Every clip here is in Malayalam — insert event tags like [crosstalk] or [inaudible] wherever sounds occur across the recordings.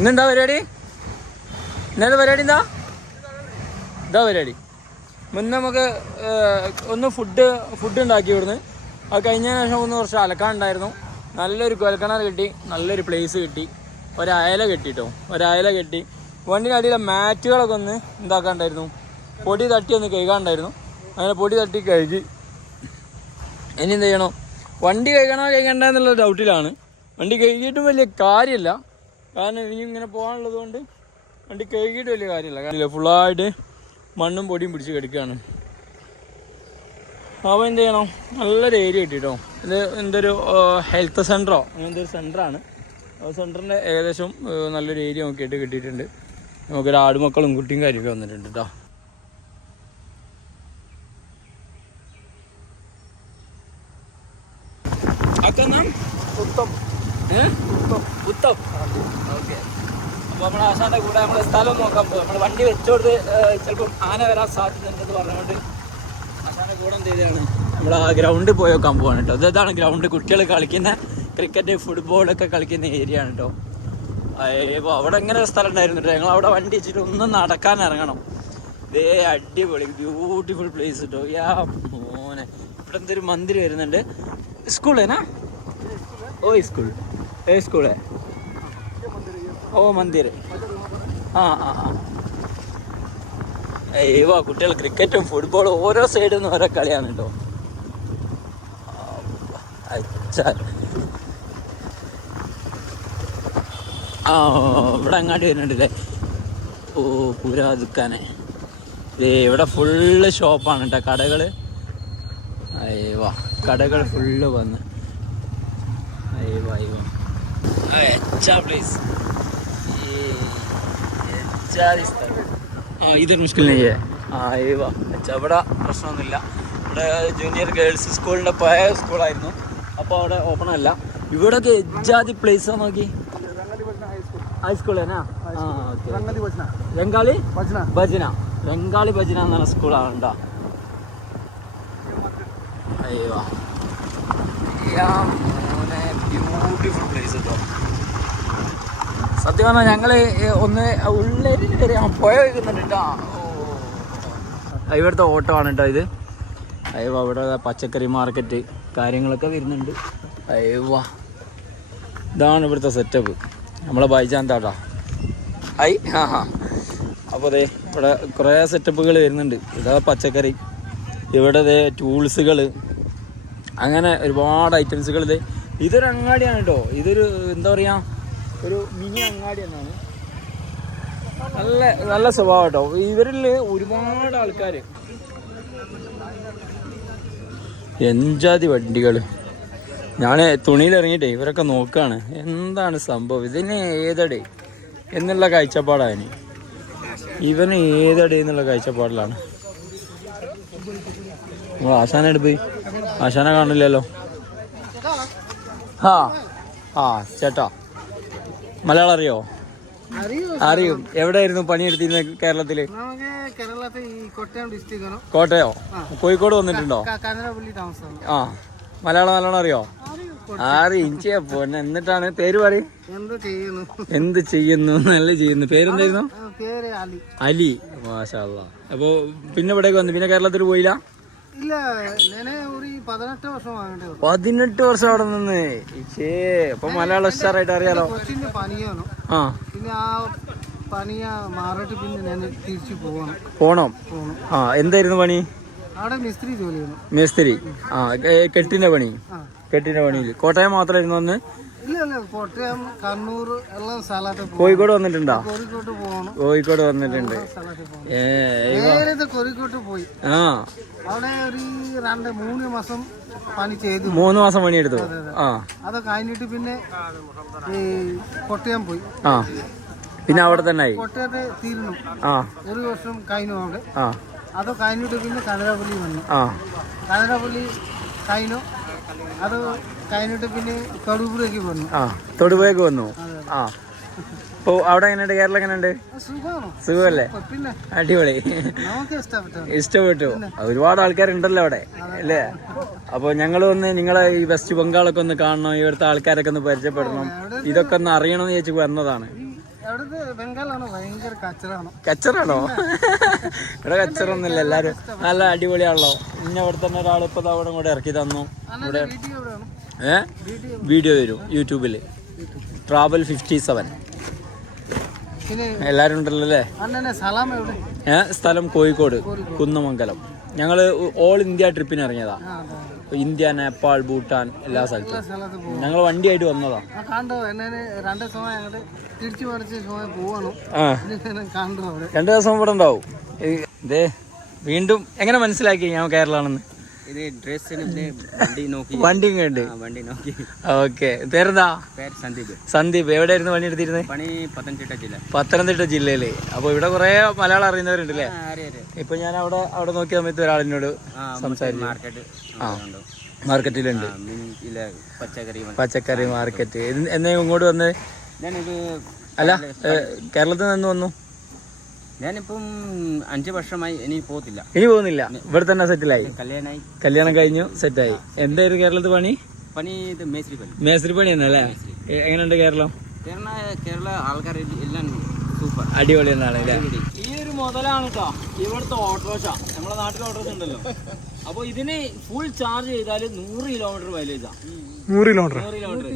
ഇന്നെന്താ പരിപാടി? ഇന്നത്തെ പരിപാടി എന്താ? ഇതാ പരിപാടി. മുന്നേ നമുക്ക് ഒന്ന് ഫുഡ് ഫുഡ് ഉണ്ടാക്കി ഇവിടുന്ന്. അത് കഴിഞ്ഞതിന് ശേഷം ഒന്ന് കുറച്ച് അലക്കാനുണ്ടായിരുന്നു നല്ലൊരു കുലക്കിണർ കിട്ടി നല്ലൊരു പ്ലേസ് കിട്ടി. ഒരയല കെട്ടിട്ടോ ഒരയല കെട്ടി. വണ്ടിന്റെ അടിയിലെ മാറ്റുകളൊക്കെ ഒന്ന് എന്താക്കാണ്ടായിരുന്നു പൊടി തട്ടി ഒന്ന് കഴുകാണ്ടായിരുന്നു. അങ്ങനെ പൊടി തട്ടി കഴുകി. ഇനി എന്ത് ചെയ്യണം? വണ്ടി കഴുകണോ കഴുകണ്ട എന്നുള്ള ഡൗട്ടിലാണ് വണ്ടി കഴുകിയിട്ടും വലിയ കാര്യമില്ല. കാരണം ഇനി ഇങ്ങനെ പോകാനുള്ളത് കൊണ്ട് വണ്ടി കഴുകിയിട്ട് വലിയ കാര്യമില്ല. കാരണം ഫുള്ളായിട്ട് മണ്ണും പൊടിയും പിടിച്ച് കിടക്കുകയാണ്. അപ്പോൾ എന്ത് ചെയ്യണം? നല്ലൊരു ഏരിയ കിട്ടിട്ടോ ഇത് എന്തൊരു ഹെൽത്ത് സെന്ററോ അങ്ങനത്തെ ഒരു സെന്ററാണ് സെന്ററിന്റെ ഏകദേശം നല്ലൊരു ഏരിയ നോക്കിയിട്ട് കിട്ടിയിട്ടുണ്ട്. നമുക്കൊരു ആടുമക്കളും കുട്ടിയും കാര്യമൊക്കെ വന്നിട്ടുണ്ട് കേട്ടോ അക്കെന്നാ ഉത്തം ഏ? ഉത്തം ഓക്കെ അപ്പോൾ നമ്മുടെ ആശാന്റെ കൂടെ നമ്മുടെ സ്ഥലം നോക്കാൻ പോകും നമ്മുടെ വണ്ടി വെച്ചോട് ചിലപ്പം ആന വരാൻ സാധ്യതയുണ്ടെന്ന് പറഞ്ഞുകൊണ്ട് അതാണ് കൂടെ എന്ത് നമ്മൾ ആ ഗ്രൗണ്ടിൽ പോയി നോക്കാൻ പോവാണ് കേട്ടോ ഇതാണ് ഗ്രൗണ്ട് കുട്ടികൾ കളിക്കുന്ന ക്രിക്കറ്റ് ഫുട്ബോളൊക്കെ കളിക്കുന്ന ഏരിയ ആണ് കേട്ടോ അവിടെ എങ്ങനെ ഒരു സ്ഥലം ഉണ്ടായിരുന്നു ഞങ്ങൾ അവിടെ വണ്ടി വെച്ചിട്ട് ഒന്ന് നടക്കാൻ ഇറങ്ങണം. ഇതേ അടിപൊളി ബ്യൂട്ടിഫുൾ പ്ലേസ് കേട്ടോ യാ മോനെ. ഇവിടെ എന്തൊരു മന്ദിരം വരുന്നുണ്ട്. സ്കൂളേനാ ഓ സ്കൂൾ ഏ സ്കൂളേ ഓ മന്ദിർ ആ ആ ആ. ഏവാ കുട്ടികൾ ക്രിക്കറ്റും ഫുട്ബോളും ഓരോ സൈഡിൽ നിന്ന് ഓരോ കളിയാണ് കേട്ടോ ആ ഇവിടെ അങ്ങാട്ട് വരുന്നുണ്ടല്ലേ? ഓ പൂരാ ദുക്കാനെ ഇവിടെ ഫുള്ള് ഷോപ്പാണ് കേട്ടോ കടകൾ അയ്യവാ കടകൾ ഫുള്ള് വന്ന്. അയ്യവാ അയ്യോ പ്ലീസ് ഈ എച്ചാ ഇതൊരു മുഷ്കിലിനെ ആയവാ അച്ഛാ അവിടെ പ്രശ്നമൊന്നുമില്ല. ഇവിടെ ജൂനിയർ ഗേൾസ് സ്കൂളിന്റെ പഴയ സ്കൂളായിരുന്നു അപ്പോൾ അവിടെ ഓപ്പൺ അല്ല. ഇവിടെയൊക്കെ എജ്ജാതി പ്ലേസാ നോക്കി? ഹൈസ്കൂൾ തന്നെ? ആ രംഗാളി? ഭജന. ബംഗാളി ഭജന എന്ന് പറഞ്ഞ സ്കൂളാണ് കേട്ടോ അയ്യോ. ബ്യൂട്ടിഫുൾ പ്ലേസ് കേട്ടോ സത്യം പറഞ്ഞാൽ ഞങ്ങൾ ഒന്ന് ഉള്ളേരിൽ വരെ വയ്ക്കുന്നുണ്ട് ഇവിടുത്തെ ഓട്ടോ ആണ് കേട്ടോ ഇത്. അയ്യോ അവിടെ പച്ചക്കറി മാർക്കറ്റ് കാര്യങ്ങളൊക്കെ വരുന്നുണ്ട്. അയ്യോ ഇതാണ് ഇവിടുത്തെ സെറ്റപ്പ് നമ്മളെ ബൈജാന്താട്ടാ ഐ ആ ഹാ. അപ്പോൾ അതെ ഇവിടെ കുറേ സെറ്റപ്പുകൾ വരുന്നുണ്ട്. ഇതാ പച്ചക്കറി. ഇവിടെ ദേ ടൂൾസുകൾ അങ്ങനെ ഒരുപാട് ഐറ്റംസുകൾ ഇത് ഇതൊരു അങ്ങാടിയാണ് കേട്ടോ ഇതൊരു എന്താ പറയുക ഒരു മിനി അങ്ങാടി എന്നാണ്. നല്ല നല്ല സ്വഭാവം കേട്ടോ ഇവരിൽ ഒരുപാട് ആൾക്കാർ എഞ്ചാതി വണ്ടികൾ ഞാൻ തുണിയിൽ ഇറങ്ങിയിട്ടേ ഇവരൊക്കെ നോക്കുകയാണ് എന്താണ് സംഭവം? ഇതിന് ഏതടേ? എന്നുള്ള കാഴ്ചപ്പാടാണ്. ഇവന് ഏതടേ എന്നുള്ള കാഴ്ചപ്പാടിലാണ്. നമ്മൾ ആശാന എടുപ്പ് ആശാന കാണില്ലല്ലോ. ആ ആ ചേട്ടാ. മലയാളം അറിയോ. അറിയും. എവിടെയായിരുന്നു പണിയെടുത്തിരുന്നത് കേരളത്തിൽ? കോട്ടയം കോഴിക്കോട് വന്നിട്ടുണ്ടോ? ആ. മലയാളം നല്ലോണം അറിയോ ആറ് അറിയും ഇഞ്ചിയാ പോന്നെ? എന്നിട്ടാണ്. പേര് പറയും. എന്ത് ചെയ്യുന്നു? നല്ല ചെയ്യുന്നു. പേരെന്തായിരുന്നു? അലി. മാഷാ അപ്പോ പിന്നെ ഇവിടേക്ക് വന്നു. പിന്നെ കേരളത്തിൽ പോയില്ല? ഇല്ല ഞാൻ ഒരു പതിനെട്ട് വർഷം ആകേണ്ടി വരും പതിനെട്ട് വർഷം അവിടെ നിന്ന്. ഇച്ചേ അപ്പൊ മലയാളം ഉഷാറായിട്ട് അറിയാലോ. കൊച്ചിന്റെ പനിയാണ്. ആ. പിന്നെ ആ പനിയ പിന്നെ ഞാൻ തിരിച്ചു പോകണം. പോണം. ആ എന്തായിരുന്നു പണി? അവിടെ മിസ്ത്രി ജോലിയാണ്. മേസ്തിരി. ആ കെ- കെട്ടിന്റെ പണി. കെട്ടിന്റെ പണിയിൽ. കോട്ടയം മാത്രമായിരുന്നു അന്ന്? ഇല്ല ഇല്ല കോട്ടയം കണ്ണൂർ എല്ലാം സ്ഥലത്ത് കോഴിക്കോട് വന്നിട്ടുണ്ടോ? കോഴിക്കോട്ട് പോകണം കോഴിക്കോട് വന്നിട്ടുണ്ട്. സ്ഥലത്ത് ഏ നേരെ കോഴിക്കോട്ട് പോയി. ആ. അവിടെ ഒരു രണ്ട് മൂന്ന് മാസം പണി ചെയ്തു. മൂന്ന് മാസം പണിയെടുത്തു. ആ. അത് കഴിഞ്ഞിട്ട് പിന്നെ ഈ കോട്ടയം പോയി. ആ. പിന്നെ അവിടെ തന്നെ ആയി. കോട്ടയത്തെ തീരുന്നു ആ. ഒരു വർഷം കഴിഞ്ഞു അവിടെ. ആ. അത് കഴിഞ്ഞിട്ട് പിന്നെ കനകപ്പള്ളി വന്നു. ആ. കനകപ്പള്ളി കഴിഞ്ഞു. അത് കഴിഞ്ഞിട്ട് പിന്നെ വന്നു ആ തൊടുപുഴക്ക് വന്നു. അതെ ആ. അവിടെ എങ്ങനെയുണ്ട്? കേരളം എങ്ങനെയുണ്ട്? സുഖമല്ലേ? അടിപൊളി. ഇഷ്ടപ്പെട്ടു. ഒരുപാട് ആൾക്കാരുണ്ടല്ലോ അവിടെ അല്ലേ? അപ്പോൾ ഞങ്ങൾ ഒന്ന് നിങ്ങളെ ഈ വെസ്റ്റ് ബംഗാളൊക്കെ ഒന്ന് കാണണം ഇവിടുത്തെ ആൾക്കാരൊക്കെ ഒന്ന് പരിചയപ്പെടണം. ഇതൊക്കെ ഒന്ന് അറിയണമെന്ന് ചോദിച്ചു വന്നതാണ്. അവിടെ ഇവിടുത്തെ ബംഗാളാണ് ഭയങ്കര കച്ചറാണ്. കച്ചറാണോ? ഇവിടെ കച്ചറൊന്നുമില്ല എല്ലാരും നല്ല അടിപൊളിയാണല്ലോ. ഇന്ന ഇവിടെ തന്നെ ഒരാൾ ഇപ്പൊ ദാ ഇവിടെ കൂടെ ഇറക്കി തന്നു. ഇവിടെ ഏ? വീഡിയോ വരും യൂട്യൂബിൽ ട്രാവൽ ഫിഫ്റ്റി സെവൻ എല്ലാരും ഉണ്ടല്ലോ അല്ലേ സ്ഥലം കോഴിക്കോട് കുന്നമംഗലം. ഞങ്ങൾ ഓൾ ഇന്ത്യ ട്രിപ്പിന് ഇറങ്ങിയതാ. ഇന്ത്യ നേപ്പാൾ ഭൂട്ടാൻ എല്ലാ സ്ഥലത്തും. ഞങ്ങൾ വണ്ടിയായിട്ട് വന്നതാ. കണ്ടോ? എന്നെ രണ്ട് സമയം അങ്ങോട്ട് തിരിച്ചു മറിച്ച് സമയം പോവാണു. ആ. എന്നെ കണ്ടു രണ്ടു ദിവസം ഇവിടെ ഉണ്ടാവും. ഇതേ വീണ്ടും എങ്ങനെ മനസ്സിലാക്കി ഞാൻ കേരളാണെന്ന്? ഇത് ഡ്രസ്സിന് വണ്ടി നോക്കി. വണ്ടി നോക്കി. ഓക്കെ. പേരെന്താ? പേര് സന്ദീപ്. സന്ദീപ്. എവിടെയായിരുന്നു പണി എടുത്തിരുന്നത്? പണി പത്തനംതിട്ട ജില്ല. പത്തനംതിട്ട ജില്ലയിൽ. അപ്പൊ ഇവിടെ കുറെ മലയാളം അറിയുന്നവരുണ്ടല്ലേ? ഇപ്പൊ ഞാൻ അവിടെ അവിടെ നോക്കിയ സമയത്ത് ഒരാളിനോട് സംസാരിച്ചു. മാർക്കറ്റ് മാർക്കറ്റിലുണ്ട്. പച്ചക്കറി പച്ചക്കറി മാർക്കറ്റ്. എന്നെ ഇങ്ങോട്ട് വന്ന്? അല്ല കേരളത്തിൽ നിന്ന് വന്നു? ഞാനിപ്പം അഞ്ച് വർഷമായി ഇനി പോകത്തില്ല. ഇനി പോകുന്നില്ല. ഇവിടെ തന്നെ സെറ്റിലായി. കല്യാണമായി. കല്യാണം കഴിഞ്ഞു സെറ്റായി. എന്തായിരുന്നു കേരളത്തിൽ പണി? പണി ഇത് മേസ്രി പണി. മേസ്ത്രി പണി തന്നെ അല്ലേ എ- എങ്ങനെയുണ്ട് കേരളം? കേരള കേരള ആൾക്കാർ എല്ലാം സൂപ്പർ. അടിപൊളി. എന്നാണ് ഈ ഒരു മുതലാണ് കേട്ടോ ഇവിടുത്തെ ഓട്ടോറിക്ഷ. നമ്മുടെ നാട്ടിൽ ഓട്ടോറിക്ഷ ഉണ്ടല്ലോ. അപ്പൊ ഇതിന് ഫുൾ ചാർജ് ചെയ്താൽ നൂറ് കിലോമീറ്റർ മൈലേജാ നൂറ് കിലോമീറ്റർ നൂറ് കിലോമീറ്റർ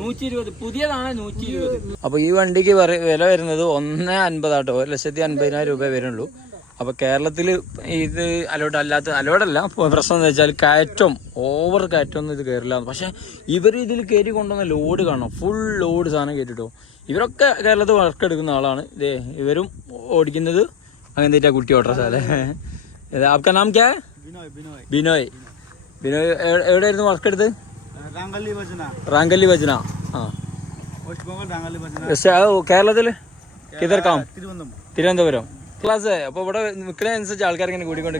നൂറ്റി ഇരുപത് പുതിയതാണ് നൂറ്റി ഇരുപത് അപ്പൊ ഈ വണ്ടിക്ക് വില വരുന്നത് ഒന്ന് അൻപതാട്ടോ. ഒരു ലക്ഷത്തി അൻപതിനായിരം രൂപ വരുന്നുള്ളൂ. അപ്പൊ കേരളത്തിൽ ഇത് അലോട്ട് അല്ലാത്ത അലോട്ടല്ല പ്രശ്നം എന്ന് വെച്ചാൽ കയറ്റം ഓവർ കയറ്റം ഒന്നും ഇത് കയറില്ല പക്ഷെ ഇവർ ഇതിൽ കയറി കൊണ്ടുവന്ന ലോഡ് കാണും ഫുൾ ലോഡ് സാധനം കയറ്റിട്ടോ ഇവരൊക്കെ കേരളത്തിൽ വർക്ക് എടുക്കുന്ന ആളാണ്. ഇതേ ഇവരും ഓടിക്കുന്നത് അങ്ങനെ കുട്ടി ഓട്ടർ അല്ലേ? ഇത് ആപ്കാ നാം ക്യാ? ബിനോയ് ബിനോയ്. എവിടെയായിരുന്നു വർക്ക് എടുത്ത് റാങ്കല്ലി ഭജന. ആ. കേരളത്തിൽ കിതർക്കാം തിരുവനന്തപുരം. ക്ലാസ് അപ്പൊ ഇവിടെ നിൽക്കുന്നതനുസരിച്ച് ആൾക്കാർ ഇങ്ങനെ കൂടിക്കൊണ്ട്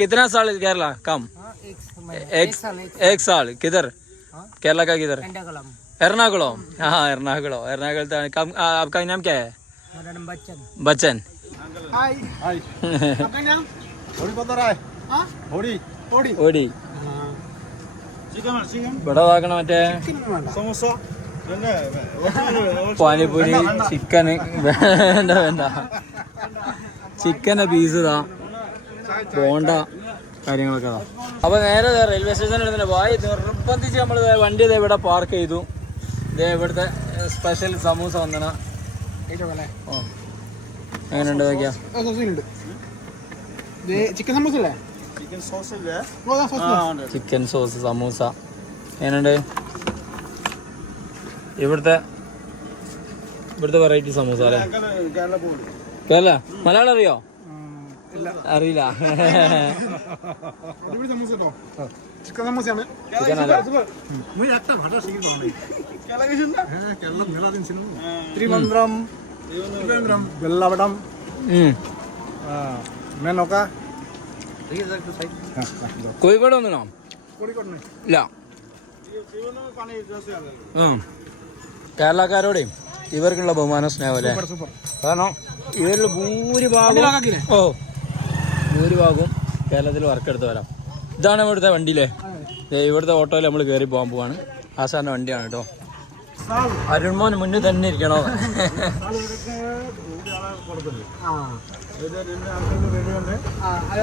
കിതന സാൾ കേരള? കാം. ഏക് സാൾ കിതർ. കേരള കാ കിതർ. എറണാകുളം. ആ എറണാകുളം. എറണാകുളത്താണ്. आपका नाम ബച്ചൻ. है [laughs] ഓടി ഓടി. ഓടി. ഇവിടെ മറ്റേ? സമോസ? [laughs] പാനിപ്പൂരി ചിക്കന്. വേണ്ട വേണ്ട. ചിക്കന് പീസ് ഇതാ. ബോണ്ട കാര്യങ്ങളൊക്കെ ഇതാ. അപ്പൊ നേരെ ദേ റെയിൽവേ സ്റ്റേഷനിൽ എടുത്തിട്ട് വായി നിർബന്ധിച്ച് നമ്മൾ വണ്ടി ദേ ഇവിടെ പാർക്ക് ചെയ്തു. ഇതേ ഇവിടുത്തെ സ്പെഷ്യൽ സമൂസ വന്നണ. ഓ. എങ്ങനെയുണ്ട് നോക്കിയാ ചിക്കൻ സമൂസ അല്ലേ ചിക്കൻ സോസ് ഇല്ലേ? Chicken sauce samosa. എങ്ങനെയുണ്ട്? ഇവിടുത്തെ ഇവിടുത്തെ വെറൈറ്റി സമൂസ അല്ലേ? കേരള മലയാളം അറിയോ? അറിയില്ല. ചിക്കൻ സമോസയാണ്. ചിക്കൻ അല്ല? തിരുവനന്തപുരം. തിരുവനന്തപുരം. വെള്ളവടം. മേനോക്ക കോഴിക്കോട് വന്നോ ഇല്ല. കേരളക്കാരോടെ ഇവർക്കുള്ള ബഹുമാന സ്നേഹം അല്ലേ സൂപ്പർ. കാരണം ഇവരിൽ ഭൂരിഭാഗം ഓ. ഭൂരിഭാഗവും കേരളത്തിൽ വർക്ക് എടുത്ത് വരാം. ഇതാണ് ഇവിടുത്തെ വണ്ടിയിലെ ഇവിടുത്തെ ഓട്ടോയിൽ നമ്മൾ കയറി പോകാൻ പോവാണ്. ആശാന്റെ വണ്ടിയാണ് കേട്ടോ. അരുൺമോൻ മുന്നിൽ തന്നെ ഇരിക്കണോ?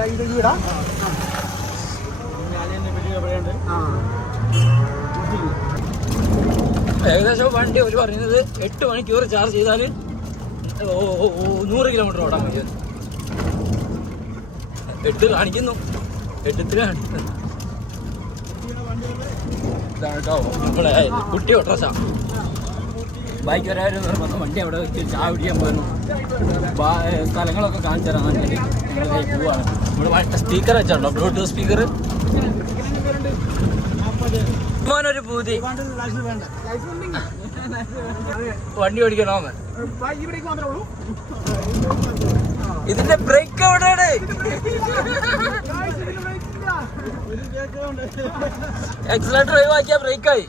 ഇത് വീടാ? ആ. ഏകദേശം വണ്ടി അവർ പറയുന്നത് എട്ട് മണിക്കൂർ ചാർജ് ചെയ്താൽ നൂറ് കിലോമീറ്റർ ഓടാൻ പറ്റും എട്ട് കാണിക്കുന്നു. എട്ടത്തിൽ കാണിക്കുന്നു ഇതാണ് കേട്ടോ നമ്മളെ കുട്ടി ഓട്ടോസാ ബൈക്ക് വരാനും നിർബന്ധം വണ്ടി അവിടെ വെച്ച് ചായ പിടിക്കാൻ പോയിരുന്നു സ്ഥലങ്ങളൊക്കെ കാണിച്ചു തരാൻ വേണ്ടി ഞങ്ങൾ പോവാണ് നമ്മൾ സ്പീക്കർ വെച്ചാണോ ബ്ലൂടൂത്ത് സ്പീക്കർ മോനൊരു പൂതി. വണ്ടി ഓടിക്കണോ ഇതിന്റെ ബ്രേക്ക് എവിടെയാണ്? എക്സലേറ്റർ ഡ്രൈവ് ആക്കിയാ ബ്രേക്കായി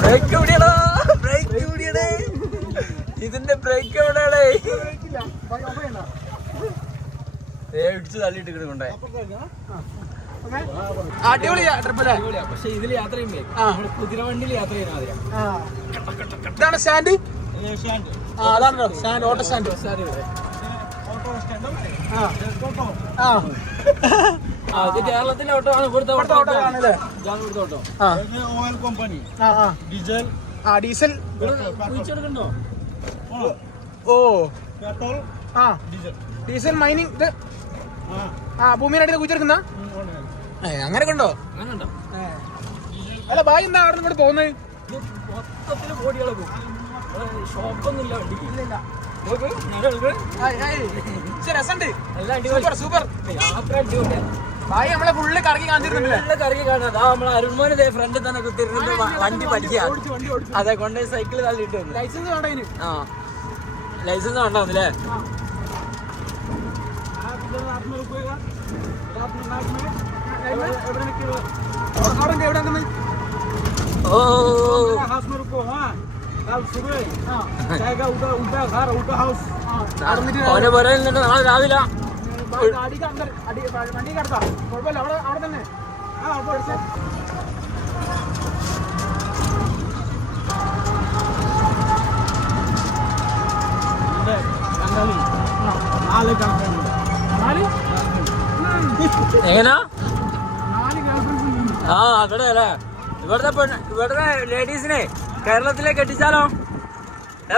ബ്രേക്ക് എവിടെയാണോ ബ്രേക്ക് എവിടെയാണ് ഇതിന്റെ ബ്രേക്ക് എവിടെയാണ്? ഇടിച്ച് തള്ളിയിട്ട് കൊണ്ടേ. അടിപൊളി ട്രിപ്പ് അല്ലേ? പക്ഷെ ഇതിൽ യാത്ര ചെയ്യുമ്പോ കുതിരവണ്ടിയിൽ യാത്ര ചെയ്യുന്ന. ഇതാണ് സ്റ്റാൻഡ് ആ അതാണ് സ്റ്റാൻഡ് ഓട്ടോ സ്റ്റാൻഡ് ആ ആ. ആ, കേരളത്തിലെ ഓട്ടോ ആണ്. ഇവിടുത്തെ ഇവിടുത്തെ ഓട്ടോ ആണല്ലേ? ഇവിടുത്തെ. ആ. Diesel, ആ ഡീസൽ കുഴിച്ചെടുക്കണ്ടോ? ഓ. ആ. ഡീസൽ ഡീസൽ മൈനിങ് ഇത് ആ. ഭൂമിയുടെ കുഴിച്ചെടുക്കുന്ന. അങ്ങനെ ഉണ്ടോ അല്ല ഭായി എന്താ അവിടെ നിന്ന് പോകുന്നത് മൊത്തത്തിൽ ബോഡികളെ പോകും. ഷോപ്പൊന്നും ഇല്ല വണ്ടി ഇല്ല നോക്ക് ഞാൻ എടുക്ക്. രസമുണ്ട്. എല്ലാം അടിപൊളി. Super super. യാത്ര അടിപൊളിയാണ് ബായി നമ്മളെ ഫുള്ള് കറങ്ങി കാണിച്ചിരുന്നില്ലേ നല്ല കറങ്ങി കാണാം അതാ നമ്മളെ അരുൺമോന് ദേ ഫ്രണ്ടിൽ തന്നെ കുത്തിരുന്നത് വ- വണ്ടി പഠിക്കുക ഓടിച്ചു വണ്ടി ഓടിച്ചു അതെ കൊണ്ടുപോയി സൈക്കിൾ തള്ളിയിട്ട് വന്നു ലൈസൻസ് വേണ്ട ഇതിന് ആ ലൈസൻസ് ഉണ്ടാവുന്നില്ലേ रात में रुकेगा रात में नाइट में എവിടെ एवरेज किलो അവിടെ എവിടെ നിൽക്കുന്നത് ഓ हाउस में रुको हाँ कल सुबह जाएगा उधर उल्टा घर उल्टा हाउस അവന്റെ പുറകിൽ നിന്നിട്ട് നാളെ രാവിലെ അടിക്ക് അന്തർ അടി വണ്ടി കിടത്താം കുഴപ്പമില്ല. അവിടെ അവിടെ തന്നെ. ആ കുഴപ്പമില്ല എങ്ങനാ? ആ അവിടെ അല്ലേ? ഇവിടുത്തെ പെണ്ണ് ഇവിടുത്തെ ലേഡീസിനെ കേരളത്തിലേക്ക് എത്തിച്ചാലോ?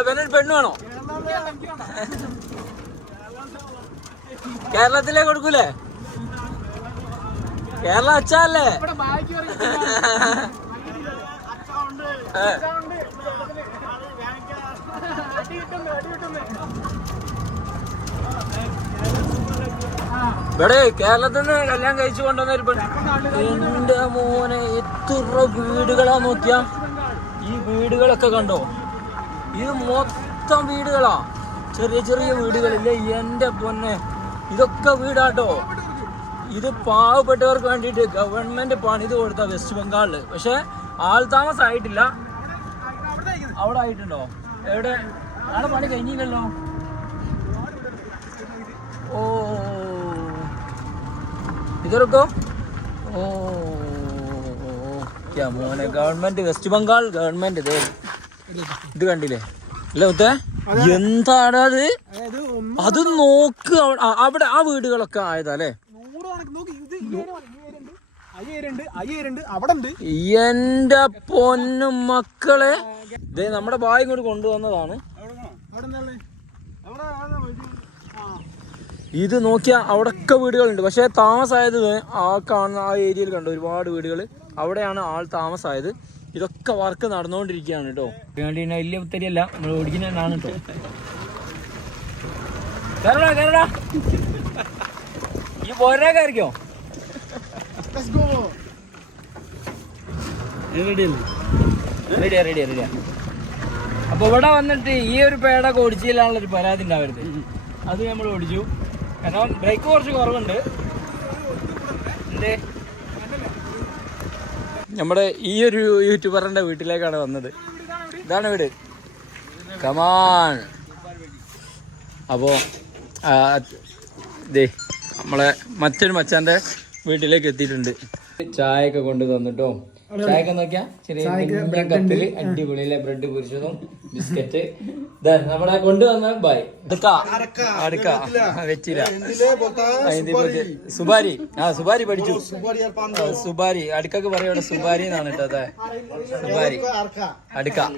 പെണ്ണ് പെണ്ണ് വേണോ? കേരളത്തിലേക്ക് കൊടുക്കൂലേ? കേരള അച്ഛല്ലേ? ഇവിടെ കേരളത്തിൽ നിന്ന് കല്യാണം കഴിച്ചു കൊണ്ടുവന്ന ഒരു എന്റെ മോനെ എത്ര വീടുകളാ നോക്കിയാ? ഈ വീടുകളൊക്കെ കണ്ടോ? ഇത് മൊത്തം വീടുകളാ. ചെറിയ ചെറിയ വീടുകളില്ലേ? എന്റെ പൊന്നെ. ഇതൊക്കെ വീടാട്ടോ. ഇത് പാവപ്പെട്ടവർക്ക് വേണ്ടിയിട്ട് ഗവൺമെന്റ് പണിത് കൊടുത്ത വെസ്റ്റ് ബംഗാളിൽ പക്ഷെ ആൾ താമസമായിട്ടില്ല അവിടെ ആയിട്ടുണ്ടോ? എവിടെ? അവിടെ പണി കഴിഞ്ഞില്ലല്ലോ. ഓ ഇതൊരുക്കോ? ഓ മോനെ ഗവൺമെന്റ് വെസ്റ്റ് ബംഗാൾ ഗവൺമെന്റ് ഇത്. ഇത് കണ്ടില്ലേ? അല്ലേ മുത്തേ? എന്താണ് അത്? അത് നോക്ക് അവിടെ ആ വീടുകളൊക്കെ ആയതല്ലേ? എന്റെ പൊന്നു മക്കളെ. ദേ നമ്മുടെ ബായ് ഇങ്ങോട്ട് കൊണ്ടുവന്നതാണ്. ഇത്? നോക്കിയാൽ അവിടെയൊക്കെ വീടുകളുണ്ട്. പക്ഷേ താമസമായത് ആ കാണുന്ന ആ ഏരിയയിൽ കണ്ടു? ഒരുപാട് വീടുകൾ അവിടെയാണ് ആൾ താമസമായത് ഇതൊക്കെ വർക്ക് നടന്നുകൊണ്ടിരിക്കുകയാണ് കേട്ടോ വേണ്ടി വലിയ ഉത്തരിയല്ല നമ്മൾ ഓടിക്കുന്നതാണ് കേട്ടോ കേരള കേരള ഈ പോരാ കയറിക്കോ. ലെറ്റ്സ് ഗോ റെഡിയാ റെഡിയാ റെഡിയാ അപ്പൊ ഇവിടെ വന്നിട്ട് ഈ ഒരു പേട ഓടിച്ചില്ലാനുള്ള ഒരു പരാതി ഉണ്ടാവരുത്. അത് നമ്മൾ ഓടിച്ചു കാരണം ബ്രേക്ക് കുറച്ച് കുറവുണ്ട്. നമ്മുടെ ഈ ഒരു യൂട്യൂബറിന്റെ വീട്ടിലേക്കാണ് വന്നത്. ഇതാണ് വീട്. കമാൻ അപ്പോ ആ, ദേ നമ്മളെ മറ്റൊരു മച്ചാന്റെ വീട്ടിലേക്ക് എത്തിയിട്ടുണ്ട്. ചായ ഒക്കെ കൊണ്ട് തന്നിട്ടോ? ചായ ഒക്കെ നോക്കിയാ? ചെറിയ കപ്പിൽ അടിപൊളിയിലെ ബ്രെഡ് പൊരിച്ചതും ബിസ്ക്കറ്റ്. നമ്മളെ കൊണ്ടുവന്ന ബായ് അടുക്ക. വെച്ചില്ല. സുബാരി. ആ സുബാരി പഠിച്ചു. സുബാരി അടുക്കൊക്കെ പറയും ഇവിടെ എന്നാണ് കേട്ടോ അതെ. അടുക്ക. [laughs]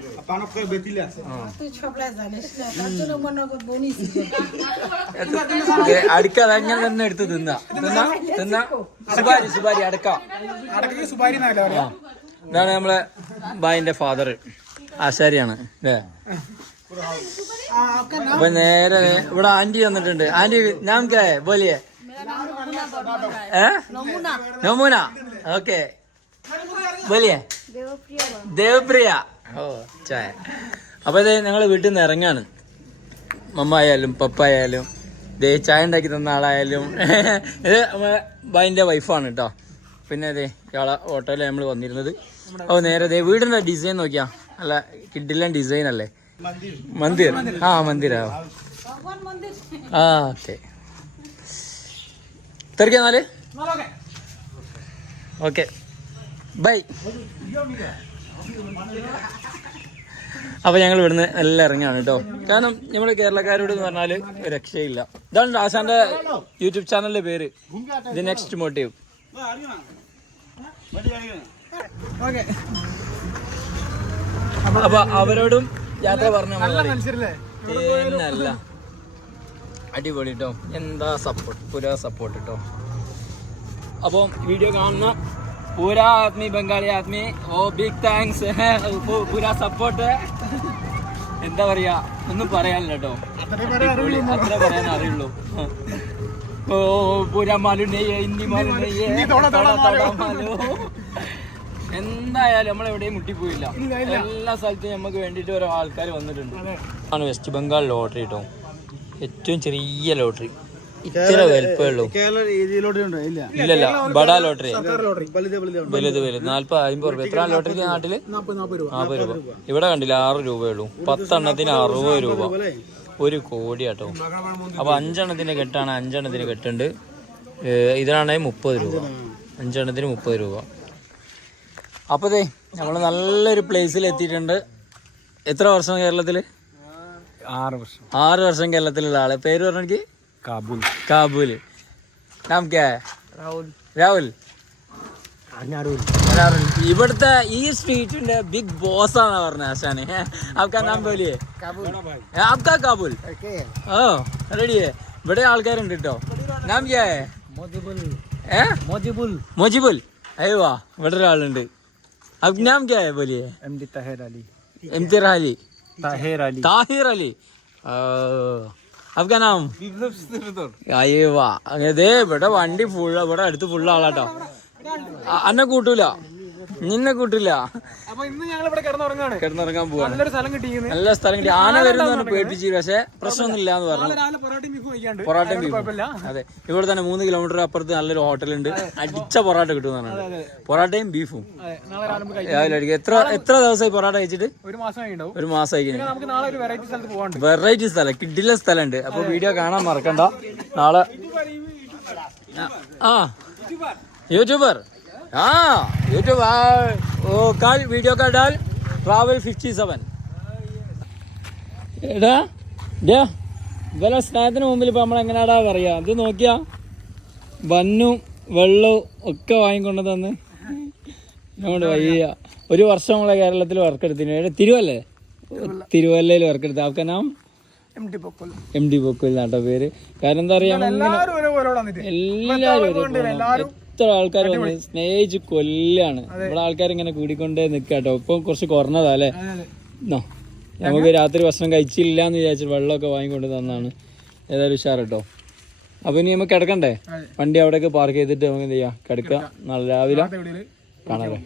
അടുക്ക അങ്ങനെ തന്നെ എടുത്ത് തിന്ന? തിന്ന? തിന്ന? സുബാരി സുബാരി അടുക്ക. സുബാരി നമ്മളെ ബായിന്റെ ഫാദർ ആശാരിയാണ്. അല്ലേ അപ്പൊ നേരെ ഇവിടെ ആന്റി വന്നിട്ടുണ്ട്. ആന്റി ഞാൻ കേ ബോലിയെ? ഏ? നമൂന. ഓക്കെ. ബോലിയെ? ദേവപ്രിയ. ഓ ചായ. അപ്പൊ ഇത് ഞങ്ങൾ വീട്ടിൽ നിന്ന് ഇറങ്ങാണ്. മമ്മ ആയാലും പപ്പ ആയാലും ദേ ചായ ഉണ്ടാക്കി തന്ന ആളായാലും. ഇത് ബൈന്റെ വൈഫാണ് കേട്ടോ. പിന്നെ അതെ ഇയാളെ ഓട്ടോയിൽ നമ്മൾ വന്നിരുന്നത്. ഓ നേരെ ദേ വീടിന്റെ ഡിസൈൻ നോക്കിയാ. അല്ല കിഡിലെ ഡിസൈൻ അല്ലേ? മന്ദിർ ആ മന്ദിരാ ആ ഓക്കെ. തീർക്കാം എന്നാൽ ഓക്കെ. ബൈ. അപ്പൊ ഞങ്ങൾ ഇവിടുന്ന് എല്ലാം ഇറങ്ങാണ് കേട്ടോ. കാരണം നമ്മൾ കേരളക്കാരോട് എന്ന് പറഞ്ഞാൽ രക്ഷയില്ല. ഇതാണ് ആശാന്റെ യൂട്യൂബ് ചാനലിന്റെ പേര്. The next motive. ഓക്കെ. അപ്പൊ അവരോടും യാത്ര പറഞ്ഞു നല്ല അടിപൊളി കേട്ടോ എന്താ സപ്പോർട്ട് പുരാ സപ്പോർട്ട് കേട്ടോ അപ്പോൾ വീഡിയോ കാണുന്ന പൂരാ ആദ്മി ബംഗാളി ആദ്മി ഓ ബിഗ് താങ്ക്സ് പൂരാ സപ്പോർട്ട് എന്താ പറയാ? ഒന്നും പറയാനില്ല കേട്ടോ അത്ര പറയാൻ അറിയുള്ളൂ ഓ പൂരാ മാലു നെയ്യ് തോട മാലു നെയ്യ് എന്തായാലും നമ്മൾ എവിടെയും മുട്ടിപ്പോയില്ല. എല്ലാ സ്ഥലത്തും നമുക്ക് വേണ്ടിയിട്ട് ഓരോ ആൾക്കാർ വന്നിട്ടുണ്ട്. ആണ് വെസ്റ്റ് ബംഗാൾ ലോട്ടറി കേട്ടോ ഏറ്റവും ചെറിയ ലോട്ടറി ഇത്ര വലുപ്പമുള്ളൂ കേരള രീതിയിലോട്ട് ഉണ്ടോ? ഇല്ല. ഇല്ലല്ല ബഡാ ലോട്ടറി. വലുത് വലുത് നാല്പത് അമ്പത് രൂപ. എത്ര ലോട്ടറി നാട്ടിൽ? നാൽപ്പത് നാൽപ്പത് രൂപ. ഇവിടെ കണ്ടില്ല ആറ് രൂപയുള്ളൂ പത്തെണ്ണത്തിന് അറുപത് രൂപ. ഒരു കോടി കേട്ടോ അപ്പൊ അഞ്ചെണ്ണത്തിന് കെട്ടാണ് അഞ്ചെണ്ണത്തിന് കെട്ടുണ്ട്. ഇതിനാണെങ്കിൽ മുപ്പത് രൂപ. അഞ്ചെണ്ണത്തിന് മുപ്പത് രൂപ. അപ്പൊ ദേ നമ്മൾ നല്ലൊരു പ്ലേസിൽ എത്തിയിട്ടുണ്ട്. എത്ര വർഷം കേരളത്തിൽ? ആറ് വർഷം. ആറ് വർഷം കേരളത്തിലുള്ള ആൾ. പേര് പറഞ്ഞെനിക്ക് കാബൂൽ. കാബൂൽ. നാം? രാഹുൽ. ഇവിടുത്തെ ഈ സ്ട്രീറ്റിന്റെ ബിഗ് ബോസ് ആണ് പറഞ്ഞ ആശാന്. ആപ്കാ നാം ബോലിയേ ഏ, ആപ്കാ കാബൂൽ. ഓ റെഡി ഇവിടെ ആൾക്കാരുണ്ട് കേട്ടോ നാം കേ? മോജിബുൽ. ഏ? മോജിബുൽ. മോജിബുൽ. അയ്യോ ഇവിടെ ഒരാളുണ്ട്. अब नाम क्या है बोलिए M D Taher Ali इम्तिर Ali Taher Ali Tahir Ali ओ, आपका नाम അയ്യേ വാ അതെ ഇവിടെ വണ്ടി ഫുൾ ഇവിടെ അടുത്ത് ഫുൾ ആളാട്ടോ അ- അന്നെ കൂട്ടൂല നിന്നെ കൂട്ടില്ല. അപ്പൊ ഇന്ന് ഞങ്ങൾ ഇവിടെ കിടന്നുറങ്ങാണ്. കിടന്നുറങ്ങാൻ പോവാണ്. നല്ലൊരു സ്ഥലം കിട്ടിയിരിക്കുന്നത് നല്ല സ്ഥലം കിട്ടി. ആന വരുന്ന പേടിപ്പിച്ചു പക്ഷെ പ്രശ്നമൊന്നുമില്ല എന്ന് പറഞ്ഞു. പൊറോട്ടയും ബീഫും കഴിക്കാണ്ട്. പൊറോട്ടയും കുഴപ്പമില്ല. അതെ. ഇവിടെ തന്നെ മൂന്ന് കിലോമീറ്റർ അപ്പുറത്ത് നല്ലൊരു ഹോട്ടലുണ്ട്. അടിച്ച പൊറോട്ട കിട്ടുന്നതാണ് പൊറോട്ടയും ബീഫും. രാവിലെ അടിക്കുക. എത്ര എത്ര ദിവസമായി പൊറോട്ട കഴിച്ചിട്ട്? ഒരു മാസം ഒരു മാസം പോകാണ്ട് വെറൈറ്റി സ്ഥലം കിഡിലെ സ്ഥലമുണ്ട്. അപ്പൊ വീഡിയോ കാണാൻ മറക്കണ്ട. നാളെ ആ. യൂട്യൂബർ. ആ ये ആ ഓ കാൽ വീഡിയോ കാ ഡാൽ ട്രാവൽ ഫിഫ്റ്റി സെവൻ എടാ ഡാ ഇവരെ സ്നേഹത്തിന് മുമ്പിൽ ഇപ്പൊ നമ്മൾ എങ്ങനെയാടാ പറയാ? ഇത് നോക്കിയാ വന്നു വെള്ളവും ഒക്കെ വാങ്ങിക്കൊണ്ട് തന്ന് ഞങ്ങളുടെ വയ്യ. ഒരു വർഷം നമ്മളെ കേരളത്തിൽ വർക്ക് എടുത്തിന് തിരുവല്ലേ? തിരുവല്ലയിൽ വർക്ക് എടുത്ത ആൾക്കാ നാം എം പൊക്കൽ ഡി ബൊക്കുൽ നാട്ടോ പേര്. കാരണം എന്താ പറയാ എല്ലാവരും എത്ര ആൾക്കാർ വന്ന് സ്നേഹിച്ച് കൊല്ലാണ്. ഇവിടെ ആൾക്കാർ ഇങ്ങനെ കൂടിക്കൊണ്ടേ നിക്കാട്ടോ. ഇപ്പൊ കുറച്ച് കുറഞ്ഞതാ അല്ലേ? നമുക്ക് രാത്രി ഭക്ഷണം കഴിച്ചില്ല എന്ന് വിചാരിച്ചിട്ട് വെള്ളമൊക്കെ വാങ്ങിക്കൊണ്ട് തന്നാണ്. ഏതായാലും ഉഷാറട്ടോ. അപ്പൊ ഇനി നമുക്ക് കിടക്കണ്ടേ? വണ്ടി അവിടെയൊക്കെ പാർക്ക് ചെയ്തിട്ട് നമുക്ക് എന്ത് ചെയ്യാം? കിടക്കാം. നാളെ രാവിലെ കാണാല്ലേ